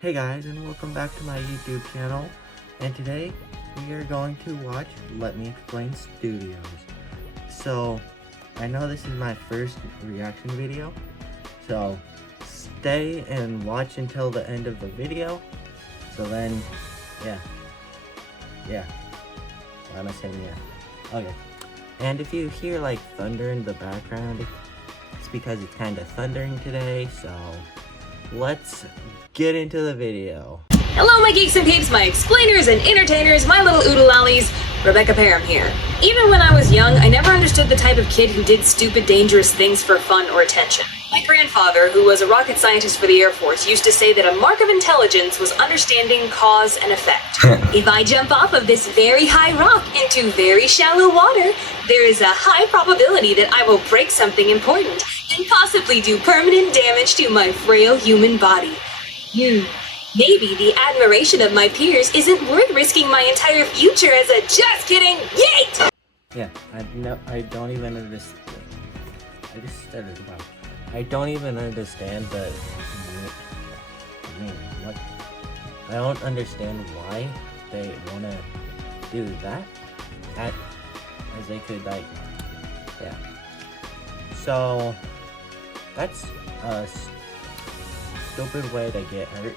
Hey guys, and welcome back to my YouTube channel. And today we are going to watch Let Me Explain Studios. So I know this is my first reaction video, so stay and watch until the end of the video. So then, yeah. Why am I saying yeah? Okay. And if you hear like thunder in the background, it's because it's kind of thundering today. So let's get into the video. Hello my geeks and peeps, my explainers and entertainers, my little oodle-lollies, Rebecca Parham here. Even when I was young, I never understood the type of kid who did stupid, dangerous things for fun or attention. My grandfather, who was a rocket scientist for the Air Force, used to say that a mark of intelligence was understanding cause and effect. If I jump off of this very high rock into very shallow water, there is a high probability that I will break something important and possibly do permanent damage to my frail human body. Maybe the admiration of my peers isn't worth risking my entire future as a just kidding yeet! Yeah, I don't even understand. I just started, wow. I don't even understand the meaning. What? I don't understand why they want to do that. As they could, like, yeah. So, that's a stupid way to get hurt.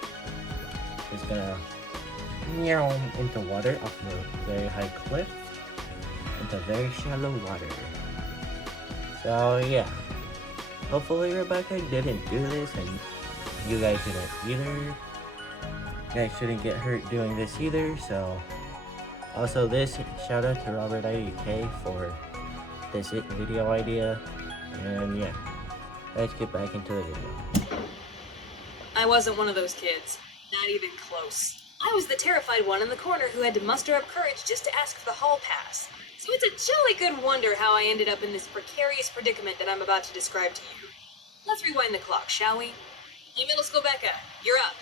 Is gonna meow into water off a very high cliff into very shallow water. So yeah, hopefully Rebecca didn't do this and you guys didn't either. You guys shouldn't get hurt doing this either. So also this shout out to Robert IUK for this video idea. And yeah, let's get back into the video. I wasn't one of those kids. Not even close. I was the terrified one in the corner who had to muster up courage just to ask for the hall pass. So it's a jolly good wonder how I ended up in this precarious predicament that I'm about to describe to you. Let's rewind the clock, shall we? Hey, middle school Becca, you're up.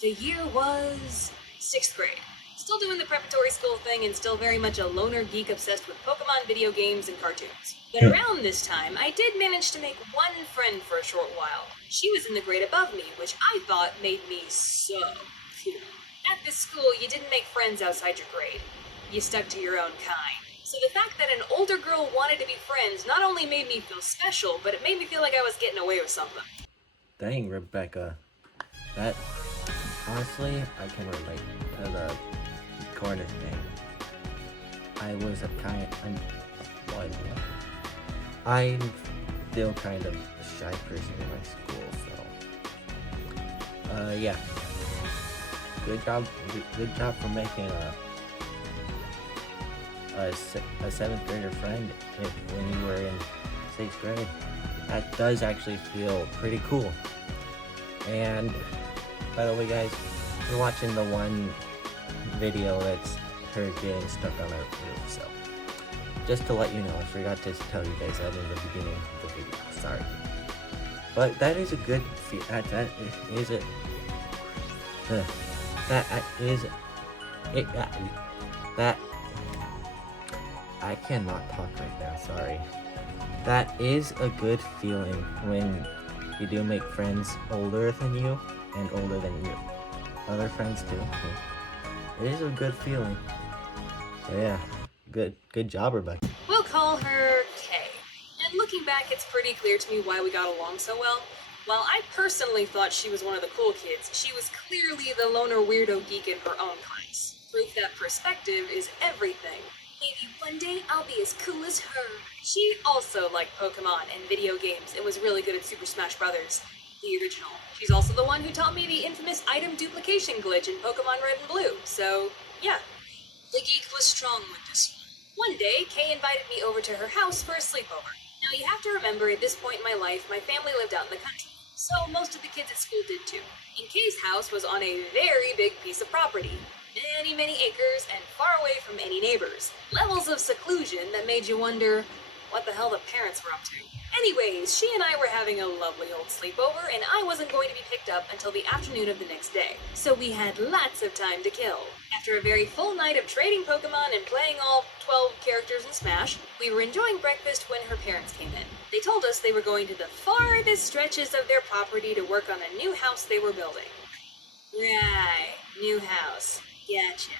The year was 6th grade. Still doing the preparatory school thing and still very much a loner geek obsessed with Pokemon video games and cartoons. But around this time, I did manage to make one friend for a short while. She was in the grade above me, which I thought made me so cool. At this school, you didn't make friends outside your grade. You stuck to your own kind. So the fact that an older girl wanted to be friends not only made me feel special, but it made me feel like I was getting away with something. Dang, Rebecca. That, honestly, I can relate to the corner thing. I'm still kind of a shy person in my school, so yeah. Good job for making a 7th grader friend when you were in 6th grade. That does actually feel pretty cool. And by the way guys, you're watching the one video that's her getting stuck on a roof, so just to let you know, I forgot to tell you guys that in the beginning of the video, sorry. But that is a good I cannot talk right now, sorry. That is a good feeling when you do make friends older than you and older than you. Other friends too. It is a good feeling. So yeah, good job, Rebecca. We'll call her Kay. And looking back, it's pretty clear to me why we got along so well. While I personally thought she was one of the cool kids, she was clearly the loner weirdo geek in her own class. Proof that perspective is everything. Maybe one day I'll be as cool as her. She also liked Pokemon and video games and was really good at Super Smash Bros., the original. She's also the one who taught me the infamous item duplication glitch in Pokemon Red and Blue, so yeah. The geek was strong with this one. One day, Kay invited me over to her house for a sleepover. Now you have to remember, at this point in my life, my family lived out in the country, so most of the kids at school did too. And Kay's house was on a very big piece of property. Many acres and far away from any neighbors. Levels of seclusion that made you wonder what the hell the parents were up to. Anyways, she and I were having a lovely old sleepover, and I wasn't going to be picked up until the afternoon of the next day, so we had lots of time to kill. After a very full night of trading Pokemon and playing all 12 characters in Smash, we were enjoying breakfast when her parents came in. They told us they were going to the farthest stretches of their property to work on a new house they were building. Right, new house. Gotcha.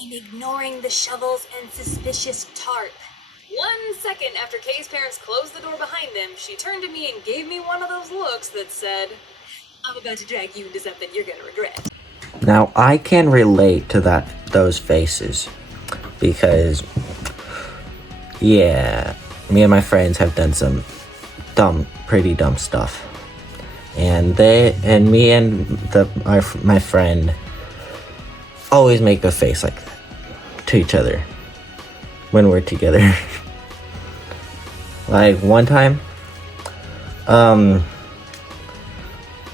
I'm ignoring the shovels and suspicious tarp. 1 second after Kay's parents closed the door behind them, she turned to me and gave me one of those looks that said, I'm about to drag you into something you're gonna regret. Now, I can relate to those faces because, yeah, me and my friends have done some pretty dumb stuff. And me and my friend always make a face like that to each other when we're together. Like one time,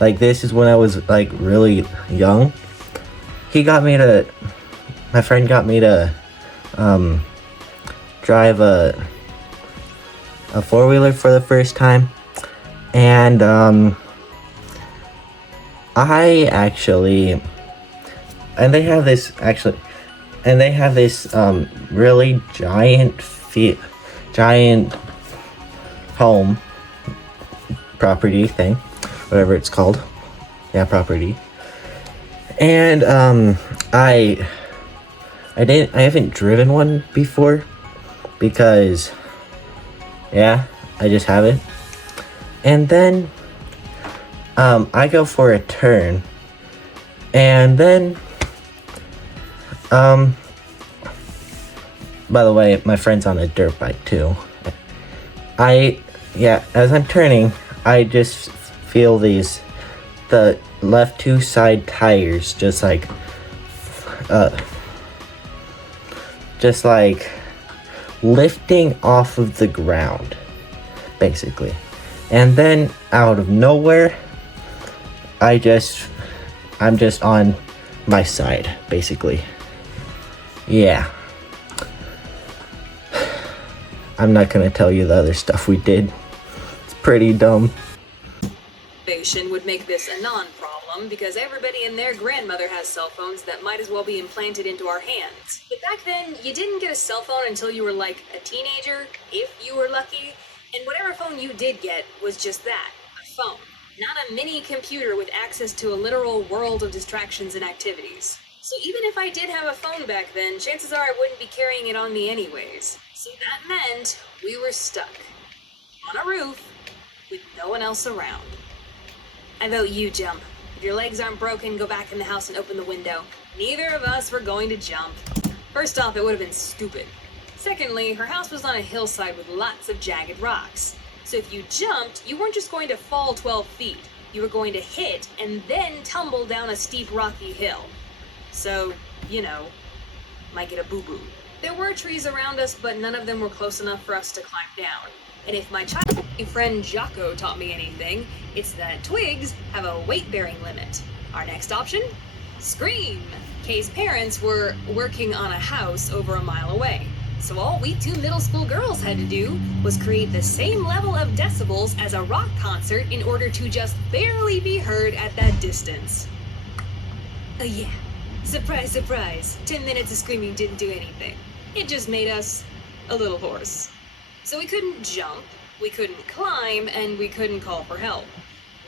like this is when I was like really young. My friend got me to drive a four-wheeler for the first time, and they have this really giant home property thing, whatever it's called. Yeah, property. And I haven't driven one before because I just haven't. And then I go for a turn, and then by the way, my friend's on a dirt bike too. As I'm turning, I just feel the left two side tires just like lifting off of the ground, basically. And then out of nowhere, I'm just on my side, basically. Yeah. I'm not gonna tell you the other stuff we did. It's pretty dumb. Would make this a non-problem because everybody and their grandmother has cell phones that might as well be implanted into our hands. But back then, you didn't get a cell phone until you were like a teenager, if you were lucky, and whatever phone you did get was just that, a phone. Not a mini computer with access to a literal world of distractions and activities. So even if I did have a phone back then, chances are I wouldn't be carrying it on me anyways. So that meant we were stuck on a roof with no one else around. I vote you jump. If your legs aren't broken, go back in the house and open the window. Neither of us were going to jump. First off, it would have been stupid. Secondly, her house was on a hillside with lots of jagged rocks. So if you jumped, you weren't just going to fall 12 feet. You were going to hit and then tumble down a steep rocky hill. So, might get a boo-boo. There were trees around us, but none of them were close enough for us to climb down. And if my childhood friend Jocko taught me anything, it's that twigs have a weight-bearing limit. Our next option? Scream! Kay's parents were working on a house over a mile away. So all we two middle school girls had to do was create the same level of decibels as a rock concert in order to just barely be heard at that distance. Oh yeah. Surprise, surprise. 10 minutes of screaming didn't do anything. It just made us a little hoarse. So we couldn't jump, we couldn't climb, and we couldn't call for help.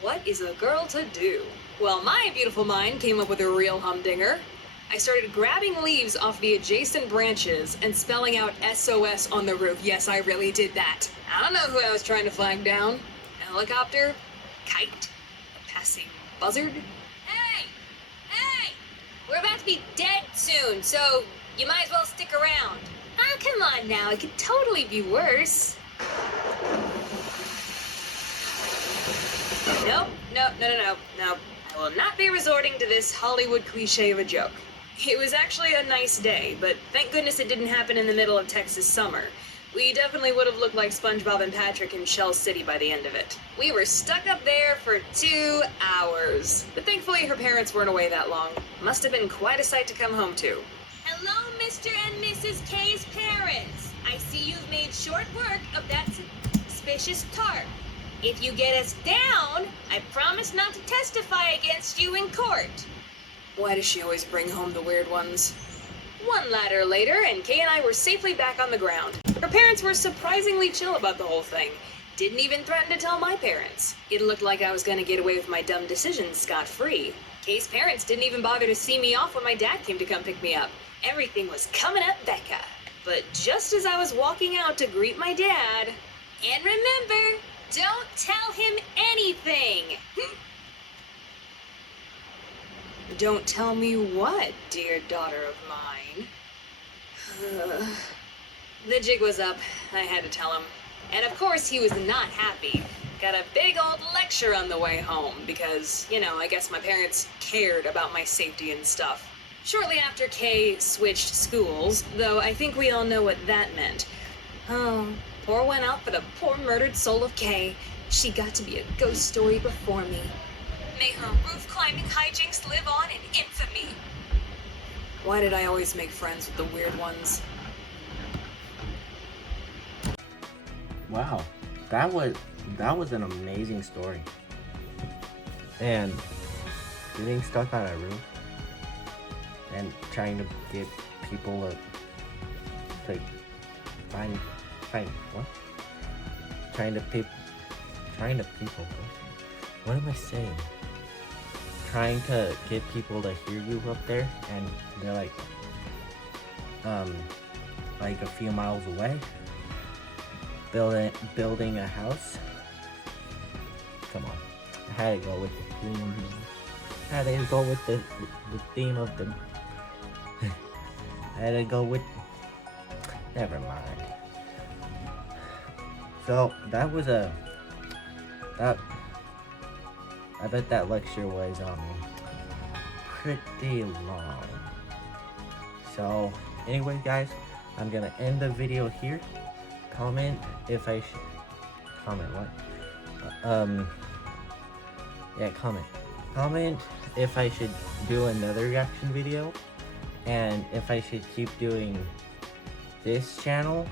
What is a girl to do? Well, my beautiful mind came up with a real humdinger. I started grabbing leaves off the adjacent branches and spelling out SOS on the roof. Yes, I really did that. I don't know who I was trying to flag down. A helicopter? Kite? A passing buzzard? Hey! Hey! We're about to be dead soon, so you might as well stick around. Oh, come on now, it could totally be worse. Nope, no. I will not be resorting to this Hollywood cliche of a joke. It was actually a nice day, but thank goodness it didn't happen in the middle of Texas summer. We definitely would have looked like SpongeBob and Patrick in Shell City by the end of it. We were stuck up there for 2 hours. But thankfully her parents weren't away that long. Must have been quite a sight to come home to. Hello, Mr. and Mrs. K's parents. I see you've made short work of that suspicious tarp. If you get us down, I promise not to testify against you in court. Why does she always bring home the weird ones? One ladder later, and Kay and I were safely back on the ground. Her parents were surprisingly chill about the whole thing. Didn't even threaten to tell my parents. It looked like I was gonna get away with my dumb decisions scot-free. Kay's parents didn't even bother to see me off when my dad came to come pick me up. Everything was coming up Becca. But just as I was walking out to greet my dad, and remember, don't tell him anything. Don't tell me what, dear daughter of mine. The jig was up. I had to tell him. And of course he was not happy. Got a big old lecture on the way home because, I guess my parents cared about my safety and stuff. Shortly after Kay switched schools, though I think we all know what that meant. Oh, pour one out for the poor murdered soul of Kay. She got to be a ghost story before me. May her roof-climbing hijinks live on in infamy. Why did I always make friends with the weird ones? Wow, that was an amazing story. And getting stuck on a roof and trying to get people to find what? Trying to people. What am I saying? Trying to get people to hear you up there, and they're like a few miles away. Building a house. Come on, I had to go with the theme. I had to go with the theme of the. I had to go with. Never mind. So that was I bet that lecture was pretty long. So anyway, guys, I'm gonna end the video here. Comment if I should comment what? Yeah, comment if I should do another reaction video, and if I should keep doing this channel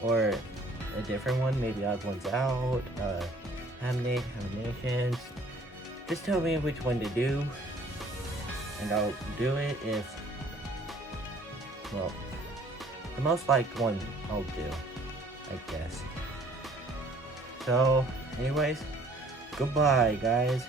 or a different one, maybe Odd Ones Out, Animations. Just tell me which one to do, and I'll do it. If, well, the most liked one I'll do, I guess. So, anyways, goodbye, guys.